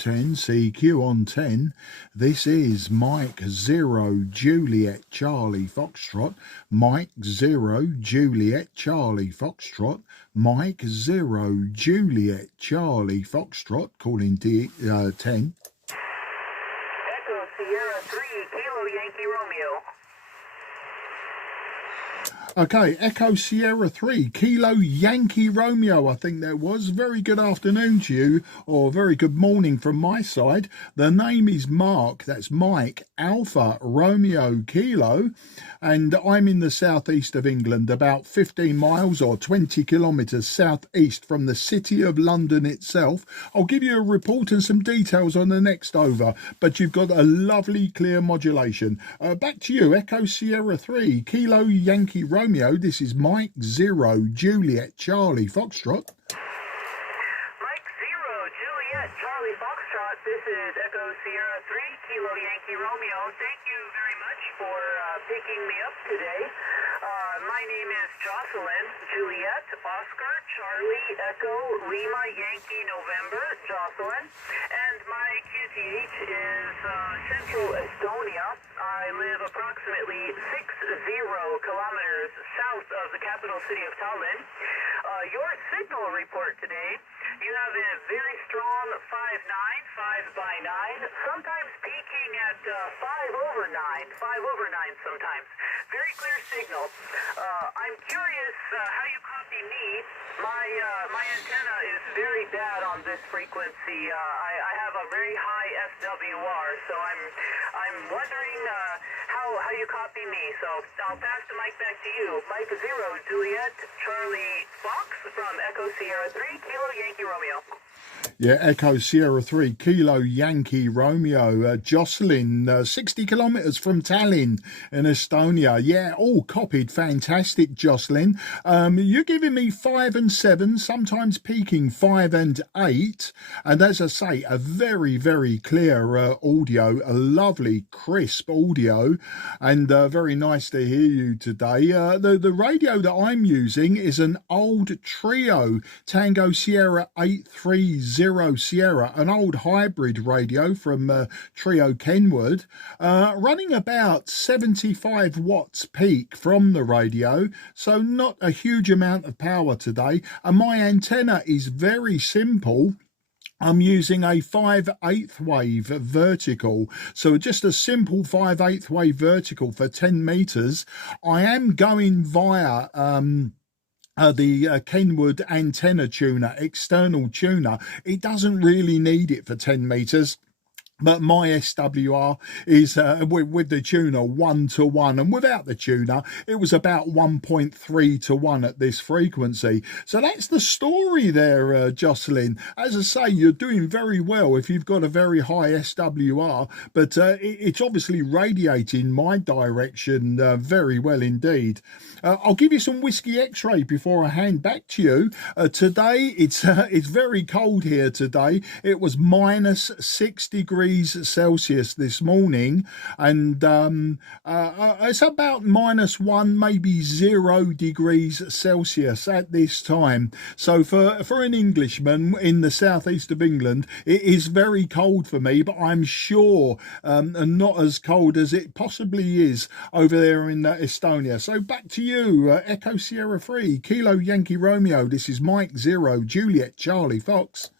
CQ on 10. This is Mike 0 Juliet Charlie Foxtrot. Mike 0 Juliet Charlie Foxtrot. Mike 0 Juliet Charlie Foxtrot. Calling D10. Echo Sierra 3 Kilo Yankee Romeo. Okay, Echo Sierra 3, Kilo Yankee Romeo, I think that was. Very good afternoon to you, or very good morning from my side. The name is Mark, that's Mike, Alpha Romeo Kilo, and I'm in the southeast of England, about 15 miles or 20 kilometres southeast from the city of London itself. I'll give you a report and some details on the next over, but you've got a lovely clear modulation. Back to you, Echo Sierra 3, Kilo Yankee Romeo. This is Mike 0 Juliet Charlie Foxtrot. Mike 0 Juliet Charlie Foxtrot. This is Echo Sierra 3 Kilo Yankee Romeo. Thank you very much for picking me up today. My name is Jocelyn, Juliet, Oscar, Charlie, Echo, Lima, Yankee, November, Jocelyn. And my QTH is Central Estonia. I live approximately 60 kilometers south of the capital city of Tallinn. Your signal report today, you have a very strong 5/9, 5/9, sometimes peaking at 5/9 sometimes. Very clear signal. I'm curious how you copy me. My antenna is very bad on this frequency. I have a very high SWR, so I'm wondering how you copy me. So I'll pass the mic back to you. Mike 0 Juliet Charlie Fox from Echo Sierra 3 Kilo Yankee Romeo. Yeah, Echo Sierra 3 Kilo Yankee Romeo. Jocelyn, 60 kilometres from Tallinn in Estonia. Yeah, all copied. Fantastic, Jocelyn. You're giving me 5 and 7, sometimes peaking 5 and 8. And as I say, a very, very clear audio, a lovely, crisp audio, and very nice to hear you today. The radio that I'm using is an old Trio Tango Sierra 830 Sierra, an old hybrid radio from Trio Kenwood, running about 75 watts peak from the radio, so not a huge amount of power today. And my antenna is very simple. I'm using a 5/8 wave vertical, so just a simple 5/8 wave vertical for 10 meters. I am going via the Kenwood antenna tuner, external tuner. It doesn't really need it for 10 meters. But my SWR is with the tuner 1:1, and without the tuner it was about 1.3:1 at this frequency. So that's the story there, Jocelyn. As I say, you're doing very well if you've got a very high SWR, but it's obviously radiating my direction very well indeed. I'll give you some whiskey X-ray before I hand back to you. Today it's very cold here today. It was minus 6 degrees Celsius this morning, and it's about -1, maybe 0 degrees Celsius at this time. So for an Englishman in the southeast of England, it is very cold for me, but I'm sure not as cold as it possibly is over there in Estonia. So back to you, Echo Sierra 3 Kilo Yankee Romeo. This is Mike 0 Juliet Charlie Fox.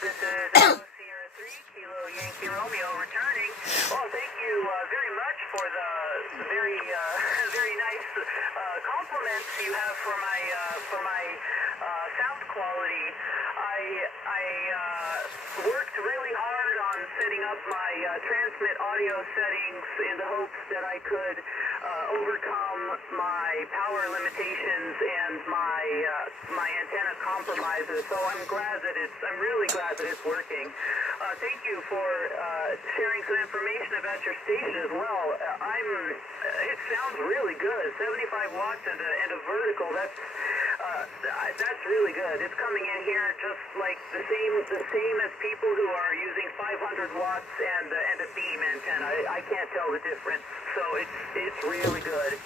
This is Echo Sierra 3 Kilo Yankee Romeo returning. Well, thank you very much for the very very nice compliments you have for my sound quality. I worked really hard on setting up my transmit audio settings in the hopes that I could overcome my power limitations and my antenna compromises. So I'm really glad that it's working. Thank you for sharing some information about your station as well. It sounds really good. 75 watts and a vertical. That's really good. It's coming in here just like the same as people who are using 500 watts and a beam antenna. I can't tell the difference. So it's really good.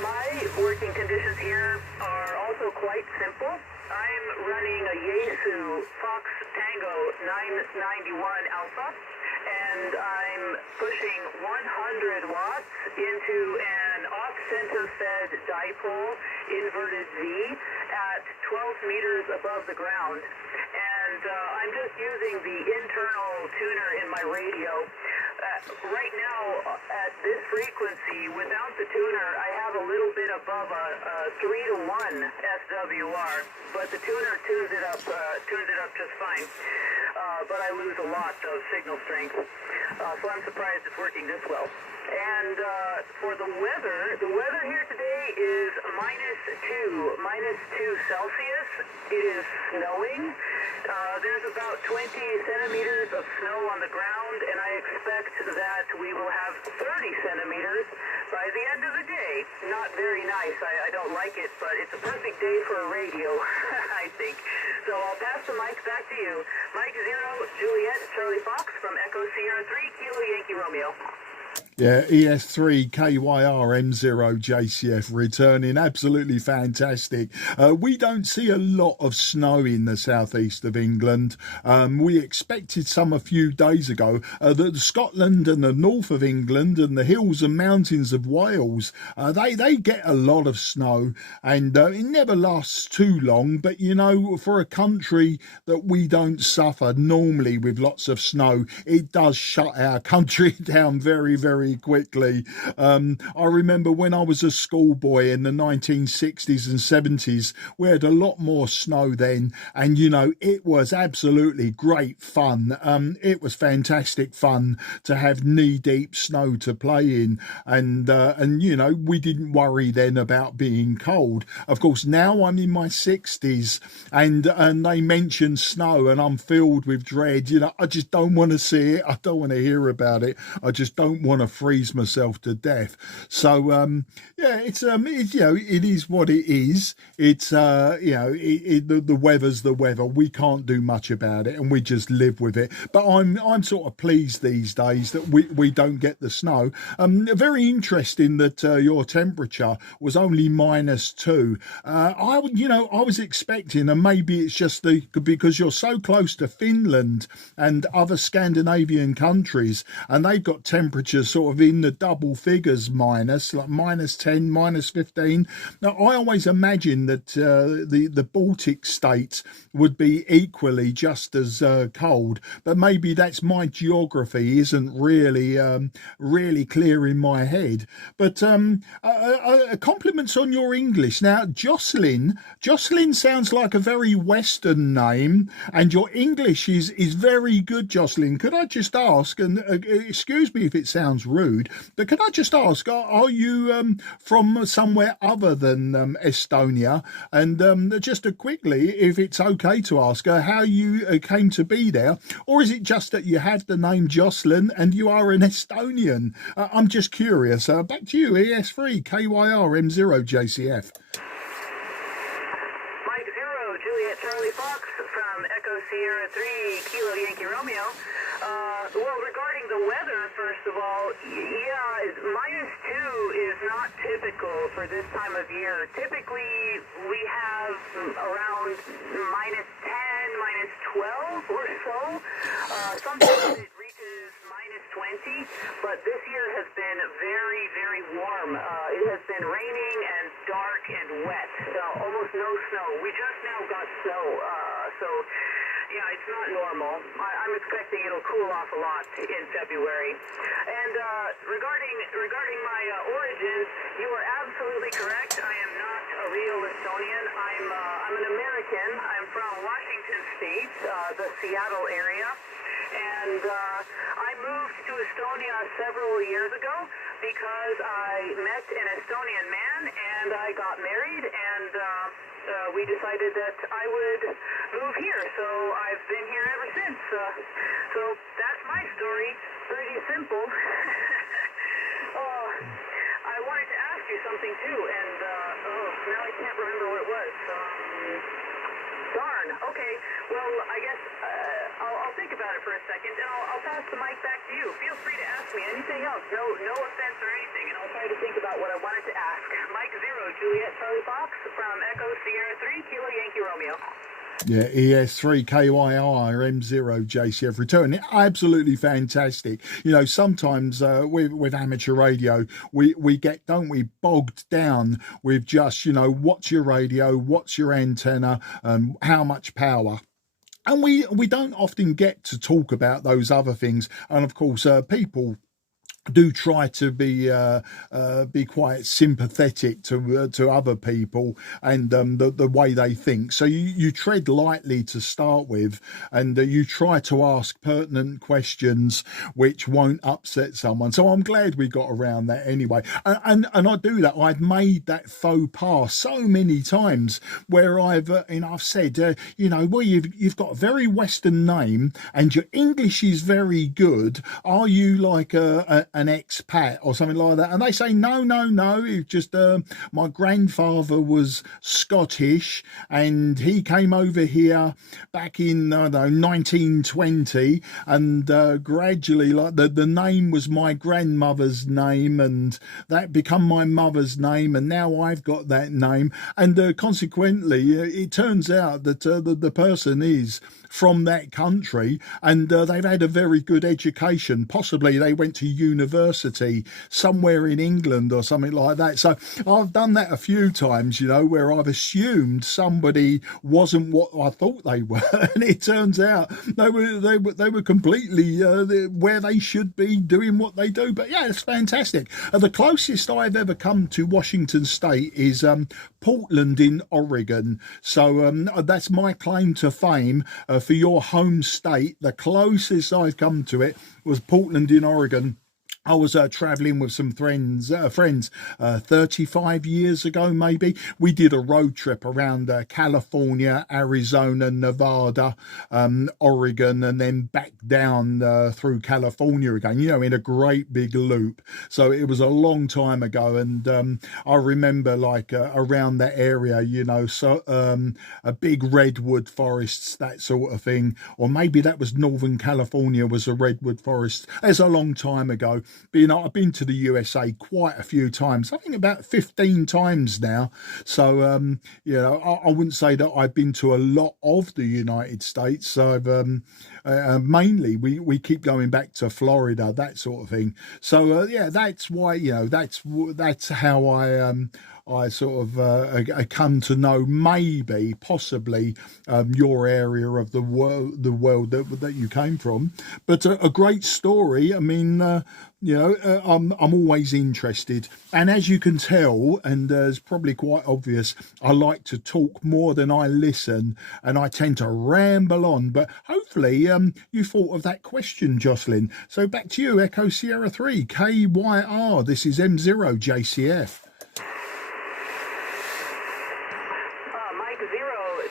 My working conditions here are also quite simple. I running a Yaesu Fox Tango 991 Alpha, and I'm pushing 100 watts into an off-center fed dipole inverted V at 12 meters above the ground. And I'm just using the internal tuner in my radio. Right now, at this frequency, without the tuner, I have a little bit above a 3-to-1 SWR, but the tuner tunes it up just fine. But I lose a lot of signal strength, so I'm surprised it's working this well. And for the weather here today is -2 Celsius. It is snowing. There's about 20 centimeters of snow on the ground, and I expect that we will have 30 centimeters by the end of the day. Not very nice. I don't like it, but it's a perfect day for a radio, I think. So I'll pass the mic back to you. Mike 0, Juliet, Charlie Fox from Echo Sierra 3, Kilo Yankee Romeo. Yeah, ES3 KYR M0 JCF returning, absolutely fantastic. We don't see a lot of snow in the southeast of England. We expected some a few days ago. That Scotland and the north of England and the hills and mountains of Wales, they get a lot of snow, and it never lasts too long. But you know, for a country that we don't suffer normally with lots of snow, it does shut our country down very, very quickly. I remember when I was a schoolboy in the 1960s and 70s, we had a lot more snow then, and you know, it was absolutely great fun. It was fantastic fun to have knee-deep snow to play in, and you know, we didn't worry then about being cold. Of course, now I'm in my 60s, and they mention snow, and I'm filled with dread. You know, I just don't want to see it. I don't want to hear about it. I just don't want to freeze myself to death. So yeah, it's you know, it is what it is. It's you know, the weather's the weather. We can't do much about it, and we just live with it. But I'm sort of pleased these days that we don't get the snow. Very interesting that your temperature was only -2. I was expecting, and maybe it's just because you're so close to Finland and other Scandinavian countries, and they've got temperatures sort of in the double figures minus, like -10, -15. Now, I always imagined that the Baltic states would be equally just as cold, but maybe that's my geography isn't really clear in my head. But compliments on your English. Now, Jocelyn sounds like a very Western name, and your English is very good, Jocelyn. Could I just ask, and excuse me if it sounds rude, but can I just ask, are you from somewhere other than Estonia? And just quickly, if it's okay to ask how you came to be there, or is it just that you have the name Jocelyn and you are an Estonian? I'm just curious. Back to you, ES3 KYR M0 JCF. Mike 0, Juliet, Charlie Fox from Echo Sierra 3, Kilo Yankee Romeo. Well, regarding the weather, first of all, yeah, -2 is not typical for this time of year. Typically, we have around -10, -12 or so. Sometimes it reaches -20, but this year has been very, very warm. It has been raining and dark and wet. Almost no snow. We just now got snow, so yeah, it's not normal. I'm expecting it'll cool off a lot in February. And regarding my origins, you are absolutely correct. I am not a real Estonian. I'm an American. I'm from Washington State, the Seattle area. And I moved to Estonia several years ago because I met an Estonian man and I got married, and we decided that I would move here. So I've been here ever since. So that's my story. Pretty simple. I wanted to ask you something too, and now I can't remember what it was. Darn. Okay. Well, I guess I'll think about it for a second, and I'll pass the mic back to you. Feel free to ask me anything else. No offense or anything, and I'll try to think about what I wanted to ask. Mike 0, Juliet, Charlie Fox from Echo Sierra 3, Kilo Yankee Romeo. Yeah, ES3KYR M0JCF return. Absolutely fantastic. You know, sometimes with amateur radio, we get, don't we, bogged down with just, you know, what's your radio, what's your antenna, how much power. And we don't often get to talk about those other things. And of course, people do try to be quite sympathetic to other people and the way they think. So you tread lightly to start with, and you try to ask pertinent questions which won't upset someone. So I'm glad we got around that anyway. And I do that. I've made that faux pas so many times where I've said, you know, well, you've got a very Western name and your English is very good. Are you like an expat or something like that? And they say, no, it's just my grandfather was Scottish and he came over here back in, I don't know, 1920, and gradually, like, the name was my grandmother's name and that become my mother's name, and now I've got that name, and consequently it turns out that the person is from that country, and they've had a very good education. Possibly they went to university somewhere in England or something like that. So I've done that a few times, you know, where I've assumed somebody wasn't what I thought they were, and it turns out they were completely where they should be, doing what they do. But yeah, it's fantastic. The closest I've ever come to Washington State is Portland in Oregon. So that's my claim to fame for your home state. The closest I've come to it was Portland in Oregon. I was traveling with some friends 35 years ago, maybe. We did a road trip around California, Arizona, Nevada, Oregon, and then back down through California again, you know, in a great big loop. So it was a long time ago. And I remember, like, around that area, you know, so a big redwood forests, that sort of thing. Or maybe that was Northern California was a redwood forest. It's a long time ago. But, you know, I've been to the USA quite a few times. I think about 15 times now. So, you know, I wouldn't say that I've been to a lot of the United States. So I've mainly we keep going back to Florida, that sort of thing. So yeah, that's why, you know, that's how I sort of I come to know, maybe, possibly, your area of the world that you came from. But a great story. I mean, you know, I'm always interested, and as you can tell, and it's probably quite obvious, I like to talk more than I listen, and I tend to ramble on. But hopefully, you thought of that question, Jocelyn. So back to you, Echo Sierra 3 KYR. This is M0JCF.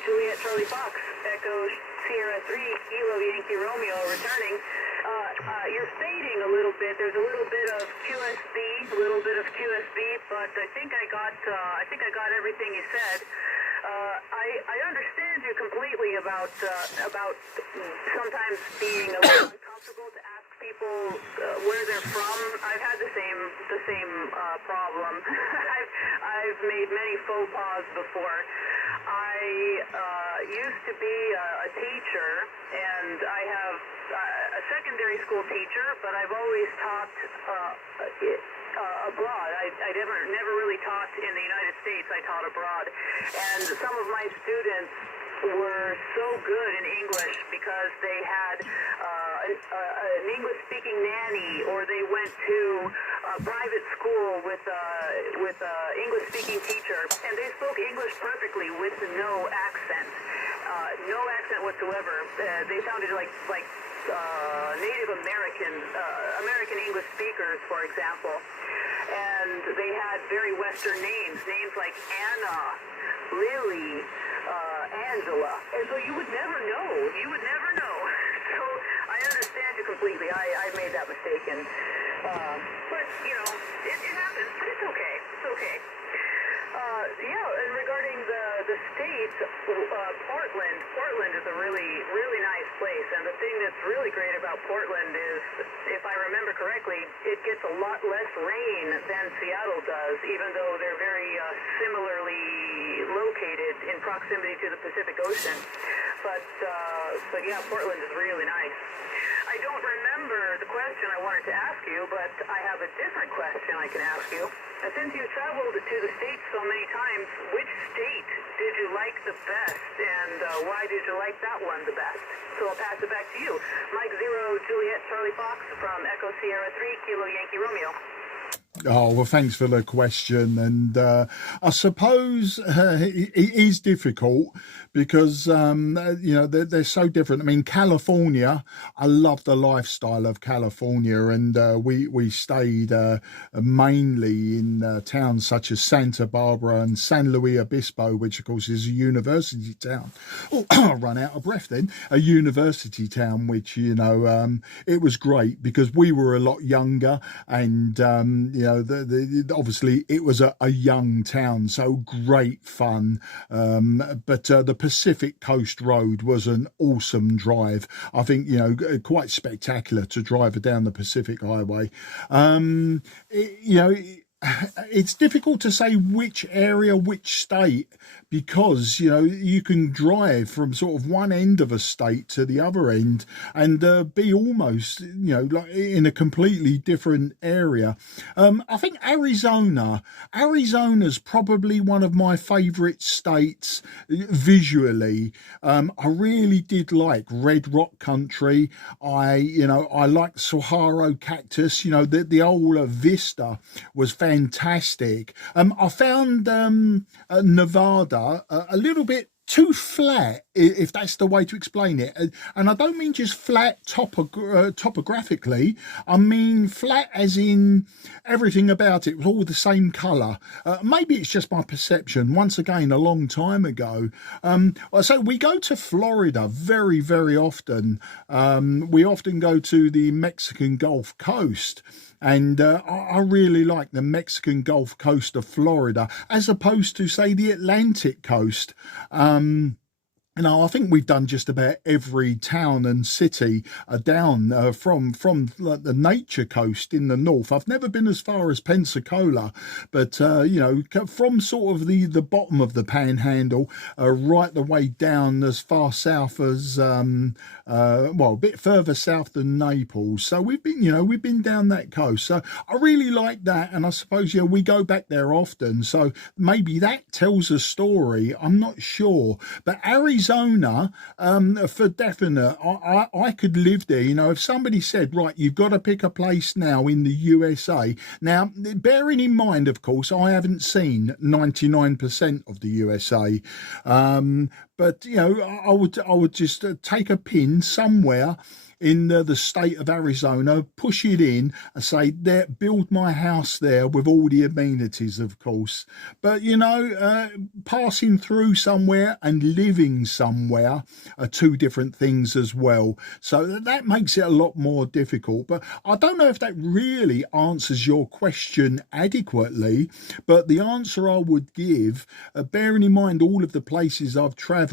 Juliet Charlie Fox, Echo Sierra 3, Kilo Yankee Romeo, returning. You're fading a little bit. There's a little bit of QSB, but I think I got everything you said. I understand you completely about sometimes being a little uncomfortable to ask people where they're from. I've had the same problem. I've made many faux pas before. I used to be a teacher, and I have a secondary school teacher, but I've always taught abroad. I never really taught in the United States. I taught abroad, and some of my students were so good in English because they had an English-speaking nanny, or they went to a private school with a English-speaking teacher, and they spoke English perfectly with no accent whatsoever. They sounded like Native American English speakers, for example, and they had very Western names like Anna, Lily, Angela, and so you would never know. So I understand you completely. I made that mistake, but you know, it happens. But it's okay. It's okay. Yeah, and regarding the states, Portland is a really nice place, and the thing that's really great about Portland is, if I remember correctly, it gets a lot less rain than Seattle does, even though they're very similarly located. located in proximity to the Pacific Ocean. But yeah, Portland is really nice. I don't remember the question I wanted to ask you, but I have a different question I can ask you. Since you've traveled to the States so many times, which state did you like the best, and why did you like that one the best? So I'll pass it back to you. Mike 0 Juliet Charlie Fox from Echo Sierra 3 Kilo Yankee Romeo. Oh, well, thanks for the question. And I suppose it is difficult because, they're so different. I mean, California, I love the lifestyle of California. And we stayed mainly in towns such as Santa Barbara and San Luis Obispo, which, of course, is a university town. Oh, I'll run out of breath then. A university town, which, it was great because we were a lot younger and, obviously it was a young town, so great fun. But the Pacific Coast Road was an awesome drive. I think, quite spectacular to drive down the Pacific Highway. It's difficult to say which area, which state, because, you can drive from sort of one end of a state to the other end and be almost, like in a completely different area. I think Arizona's probably one of my favourite states visually. I really did like Red Rock Country. I like Saguaro cactus. The old vista was fantastic. I found Nevada a little bit too flat, if that's the way to explain it. And I don't mean just flat topographically. I mean flat as in everything about it was all the same colour. Maybe it's just my perception. Once again, a long time ago. So we go to Florida very, very often. We often go to the Mexican Gulf Coast. And I really like the Mexican Gulf Coast of Florida as opposed to, say, the Atlantic coast. I think we've done just about every town and city down from the Nature Coast in the north. I've never been as far as Pensacola, but from sort of the bottom of the Panhandle right the way down as far south as a bit further south than Naples. So we've been down that coast. So I really like that, and I suppose we go back there often. So maybe that tells a story. I'm not sure, but Arizona, for definite, I could live there. If somebody said, right, you've got to pick a place now in the USA. Now, bearing in mind, of course, I haven't seen 99% of the USA. But I would just take a pin somewhere in the state of Arizona, push it in and say, there, build my house there with all the amenities, of course. But, passing through somewhere and living somewhere are two different things as well. So that makes it a lot more difficult. But I don't know if that really answers your question adequately. But the answer I would give, bearing in mind all of the places I've travelled,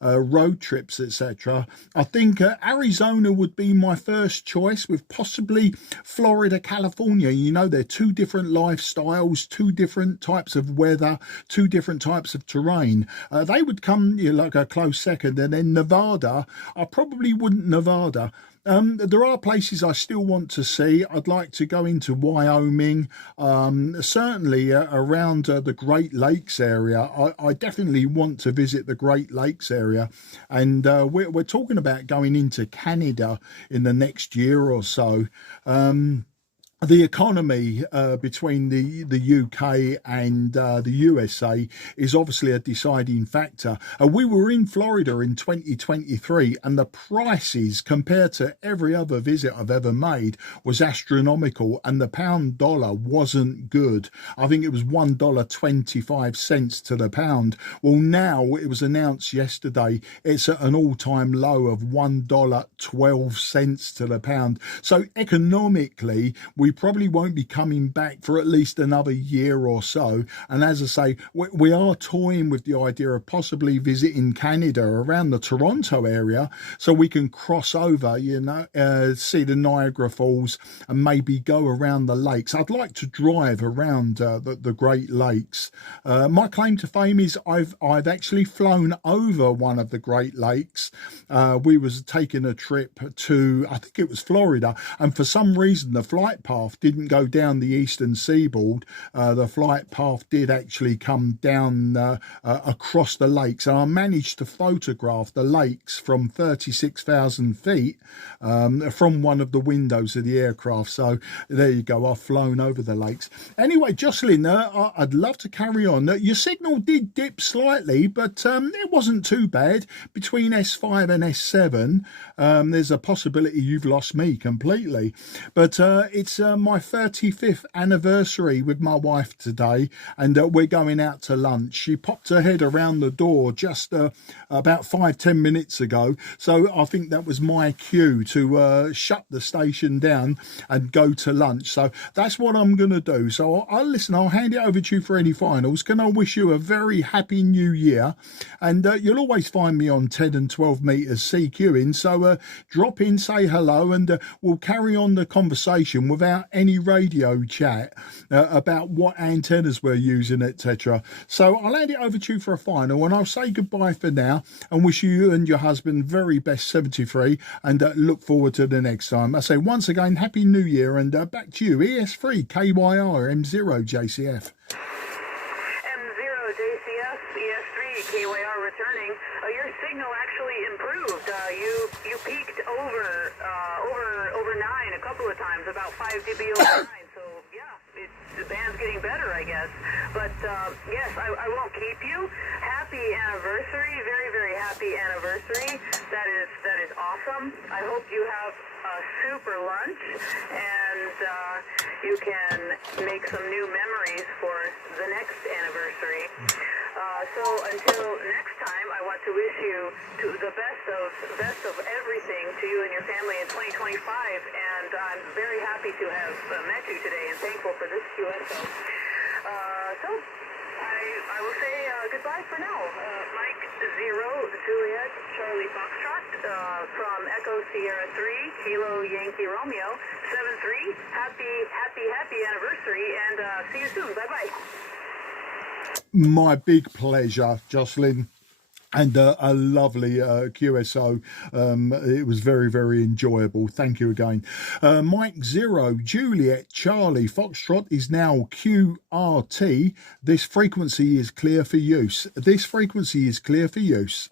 road trips, etc., I think Arizona would be my first choice, with possibly Florida, California. They're two different lifestyles, two different types of weather, two different types of terrain. They would come like a close second. And then Nevada, I probably wouldn't Nevada. There are places I still want to see. I'd like to go into Wyoming, certainly around the Great Lakes area. I definitely want to visit the Great Lakes area, and we're talking about going into Canada in the next year or so. The economy between the UK and the USA is obviously a deciding factor. We were in Florida in 2023, and the prices compared to every other visit I've ever made was astronomical, and the pound dollar wasn't good. I think it was $1.25 to the pound. Well, now it was announced yesterday it's at an all-time low of $1.12 to the pound. So economically, we we probably won't be coming back for at least another year or so. And as I say, we are toying with the idea of possibly visiting Canada around the Toronto area, so we can cross over, see the Niagara Falls and maybe go around the lakes. I'd like to drive around the Great Lakes. My claim to fame is I've actually flown over one of the Great Lakes. We was taking a trip to, I think it was Florida, and for some reason the flight path didn't go down the eastern seaboard. The flight path did actually come down across the lakes, and I managed to photograph the lakes from 36,000 feet from one of the windows of the aircraft. So there you go, I've flown over the lakes. Anyway, Jocelyn, I'd love to carry on. Your signal did dip slightly, but it wasn't too bad. Between S5 and S7, there's a possibility you've lost me completely. But it's my 35th anniversary with my wife today, and we're going out to lunch. She popped her head around the door just about 5-10 minutes ago, so I think that was my cue to shut the station down and go to lunch. So that's what I'm going to do. So I'll hand it over to you for any finals. Can I wish you a very happy new year? And you'll always find me on 10 and 12 meters CQing. So drop in, say hello, and we'll carry on the conversation without any radio chat about what antennas we're using, etc. So I'll hand it over to you for a final, and I'll say goodbye for now and wish you and your husband very best 73, and look forward to the next time. I say once again, Happy New Year, and back to you, ES3 KYR M0 JCF. M0 JCF, ES3 KYR returning. Your signal actually improved. You peaked over 9 a couple of times, about 5 dB over 9. So yeah, the band's getting better, I guess. But yes, I won't keep you. Happy anniversary, very, very happy anniversary. That is awesome. I hope you have a super lunch, and you can make some new memories for the next anniversary. So until next time, I want to wish you the best of everything to you and your family in 2025. And I'm very happy to have met you today and thankful for this QSO. So I will say goodbye for now. Mike 0 Juliet Charlie Foxtrot from Echo Sierra 3 Kilo Yankee Romeo 73. Happy anniversary, and see you soon. Bye bye. My big pleasure, Jocelyn. And a lovely QSO. It was very, very enjoyable. Thank you again. Mike 0 Juliet Charlie Foxtrot is now QRT. This frequency is clear for use. This frequency is clear for use.